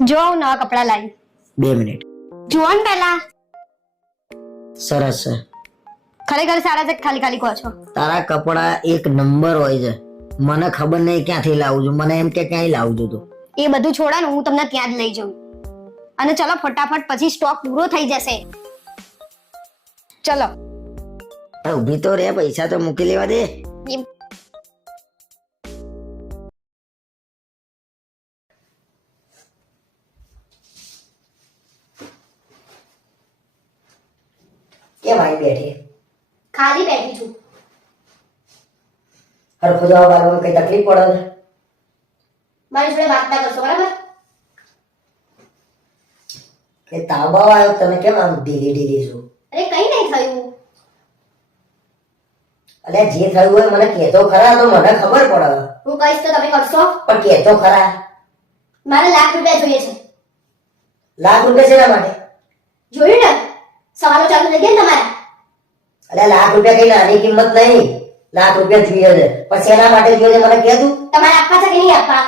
જો હું નવા કપડા લાવી. બે મિનિટ. જુઓ ને પહેલા. સરસ છે. ખરેખર સારા છે ખાલી ખાલી કહો છો? તારા કપડા એક નંબર હોય છે. મને ખબર નહીં ક્યાંથી લાવું છું. મને એમ કે ક્યાંય લાવું છું તું. એ બધું છોડા ને હું તમને ત્યાં જ લઈ જાઉં. અને ચલો ફટાફટ પછી સ્ટોક પૂરો થઈ જશે. ચલો. ઊભી ઊભી તો રે પૈસા તો મૂકી લેવા દે. કેમ આવી બેઠી. ખાલી બેઠી છું. હરખો જવાબ આપવામાં કઈ તકલીફ પડે મારી જોડે વાત ના કરશો બરાબર? કે તાવ આવ્યો તમે કેમ આમ ઢીલી ઢીલી છો? અરે કઈ નહીં થયું. અલે જે થયું હોય મને કહેતો ખરા તો મને ખબર પડે. હું કહીશ તો તમે કરશો. પણ કહેતો ખરા. મારે લાખ રૂપિયા જોઈએ છે. લાખ રૂપિયા શેના માટે? જોયું ને? સવાલો ચાલુ થઈ ગયા તમારા? અરે લાખ રૂપિયા કઈ નાની કિંમત નહીં. લાખ રૂપિયા જોઈએ છે. પણ શેના માટે જોઈએ મને કહે તું તમારે આપવા છે કે નહીં આપવા?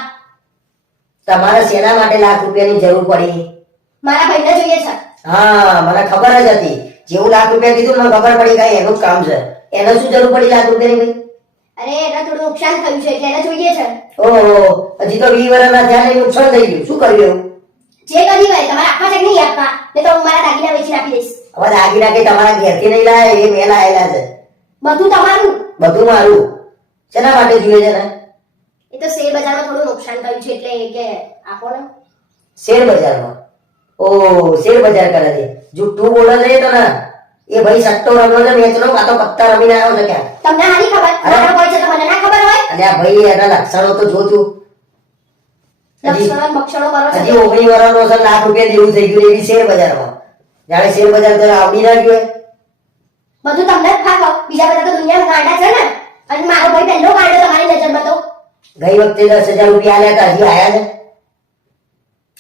તમારે શેના માટે લાખ રૂપિયાની જરૂર પડી? મારા ભાઈને જોઈએ છે. હા મને ખબર જ હતી. જેવું લાખ રૂપિયા કીધું મને ખબર પડી ગઈ એનું જ કામ છે. એને શું જરૂર પડી લાખ રૂપિયાની ભાઈ? અરે એને થોડું નુકસાન થયું છે એટલે એને જોઈએ છે. ઓહો હજી તો વીસ વર્ષના થયા નુકસાન થઈ ગયું. શું કર્યું જે કરી હોય તમારે આપવા છે કે નહીં આપવા? નહીં તો હું મારા દાગીના વેચી નાખી દઈશ. હવે દાગીના કે તમારા ઘેરથી નહીં લાયા એ મેં લાયેલા છે. બધું તમારું? બધું મારું. શેના માટે જોઈએ છે ને? એ તો શેર બજારમાં થોડું નુકસાન થયું છે એટલે કે આપો ને. શેર બજારમાં? ઓ શેર બજાર કરે છે. જુઠ્ઠું બોલે છે તો ને એ ભાઈ સટ્ટો રમ્યો છે મેચનો કાં તો પત્તા રમીને આવ્યો છે ક્યાં? તમને હાની ખબર? મારો હોય છે તો મને ના ખબર હોય? અને આ ભાઈ એના લક્ષણો તો જો તું લક્ષણો કરો છો હજી ઓગણી વર્ષનો છે લાખ રૂપિયા જેવું થઈ ગયું એવી શેર બજારમાં. જાણે શેર બજાર તને આવડી ના ગયું બધું તમને જ ખાવ બીજા બધા તો દુનિયામાં ગાંડા છે ને. અને મારો ભાઈ પહેલો ગાંડો તમારી નજરમાં તો. ગઈ વખતે દસ હજાર રૂપિયા આલ્યા હતા હજી આયા છે.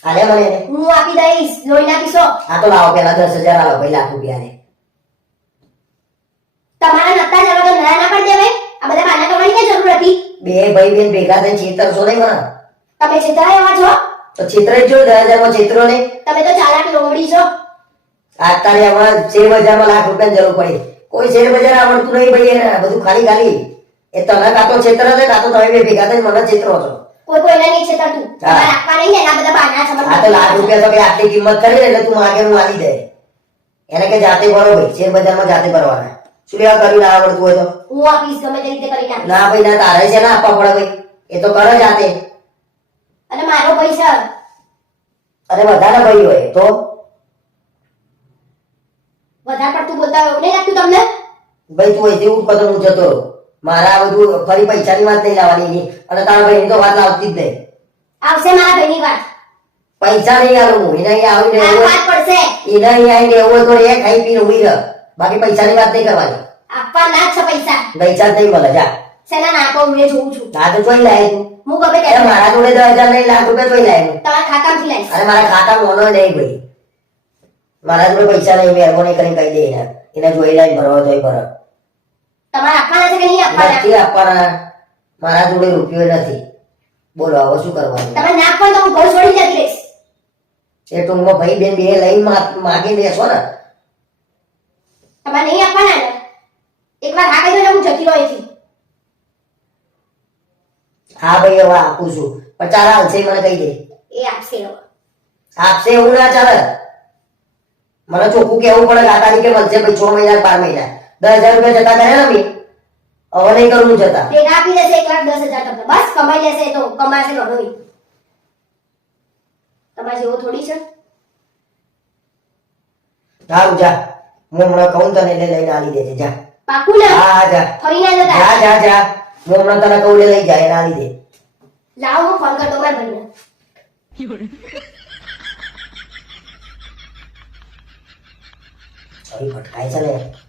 આલ્યા મને હું આપી દઈશ. લોહી નાખીશો આ તો લાવો પેલા દસ હજાર આવો ભાઈ લાખ રૂપિયા ને. તમારા નતા જવા તો નયા ના પડી દેવાય. આ બધા બાના કમાણી કઈ જરૂર હતી. બે ભાઈ બેન ભેગા થઈને છેતરશો નહીં મને તમે છેતરાય છો? તો છેતરાઈ જો દસ હજારમાં છેતરો નહીં. તમે તો ચાલાક લોમડી છો. અત્યારે હવે શેર બજારમાં લાખ રૂપિયાની જરૂર પડી. કોઈ શેર બજાર આવડતું નહીં ભાઈ બધું ખાલી ખાલી. એ તને કાતો ક્ષેત્ર છે કાતો તમે બે ભેગા થઈને મને છેતરો છો કોઈ કોઈને નહીં છેતરતું આપવા નહીં ને બધા બાના છે આ તો લાખ રૂપિયા તો કઈ આટલી કિંમત કરી એટલે તું માગે હું આલી દે. એને કે જાતે ભરો ભાઈ શેર બજારમાં જાતે ભરવાના. શું લેવા કર્યું ના આવડતું હોય તો? હું આપીશ ગમે તે રીતે કરી ના ભાઈ ના તારે છે ના આપવા પડે ભાઈ. એ તો કરે જાતે. અને મારો પૈસા અરે વધારે ભાઈ હોય તો. વધારે પડતું બોલતા હોય એવું નહીં લાગતું તમને? ભાઈ તું અહીંથી ઉઠ કદમ હું જતો મારા આ બધું ફરી પૈસાની વાત નહીં લાવવાની એની. અને તારા ભાઈ તો વાત લાવતી જ નહીં. આવશે મારા ભાઈની વાત. પૈસા નહીં આવું એના અહીંયા આવીને એવું વાત પડશે. એને અહીંયા આવીને એવું તો એ ખાઈ પીને ઉઈ રહ. બાકી પૈસાની વાત નહીં કરવાની. આપવા ના છે પૈસા. પૈસા નહીં મળે જા. શેના નાખો હું જોઉં છું. હા તો જોઈ લાય તું. હું ગમે કે ત્યારે મારા જોડે દસ હજાર નહીં લાખ રૂપિયા જોઈ લાય. તમારા ખાતામાંથી લઈશ. અરે મારા ખાતા મોનો નહીં ભાઈ. મારા જોડે પૈસા નહીં મહેરબાની કરીને કહી દે એને. એને જોઈ લઈને ભરવા જોઈ ભર. તમારે આપવાના છે કે નહીં આપવાના? નથી આપવાના. મારા જોડે રૂપિયો નથી. બોલો હવે શું કરવાનું? તમે ના પણ તો હું ઘર છોડી જતી રહીશ એ ટૂંકમાં ભાઈ બેન બે લઈ માગી બેસો ને. તમારે નહીં આપવાના ને? એકવાર હા કહી દો હું જતી રહું છું હા ભાઈ હવે આપું છું. પણ ચાલ હાલશે મને કહી દે. એ આપશે હવે. આપશે એવું ના ચાલે. મને ચોખ્ખું કેવું પડે કે આ તારીખે મળશે ભાઈ છ મહિના બાર મહિના. દસ હજાર રૂપિયા જતા કરે ને હવે નહીં કરવું જતા. આપી દેશે એક લાખ દસ હજાર તમને. બસ કમાઈ લેશે તો કમાશે ઘણો તમારે જેવો થોડી છે? સારું જા. હું હમણાં કહું તને એટલે લઈને આલી દેજે. જા. પાકું ને? હા જા. ફરી ના જતા જા જા જા. હું હમણાં તને કહું લઈ જાય એને આલી દે. લાવો હું ફોન કરતો મારા ભાઈને. સોરી ભટકાય છે ને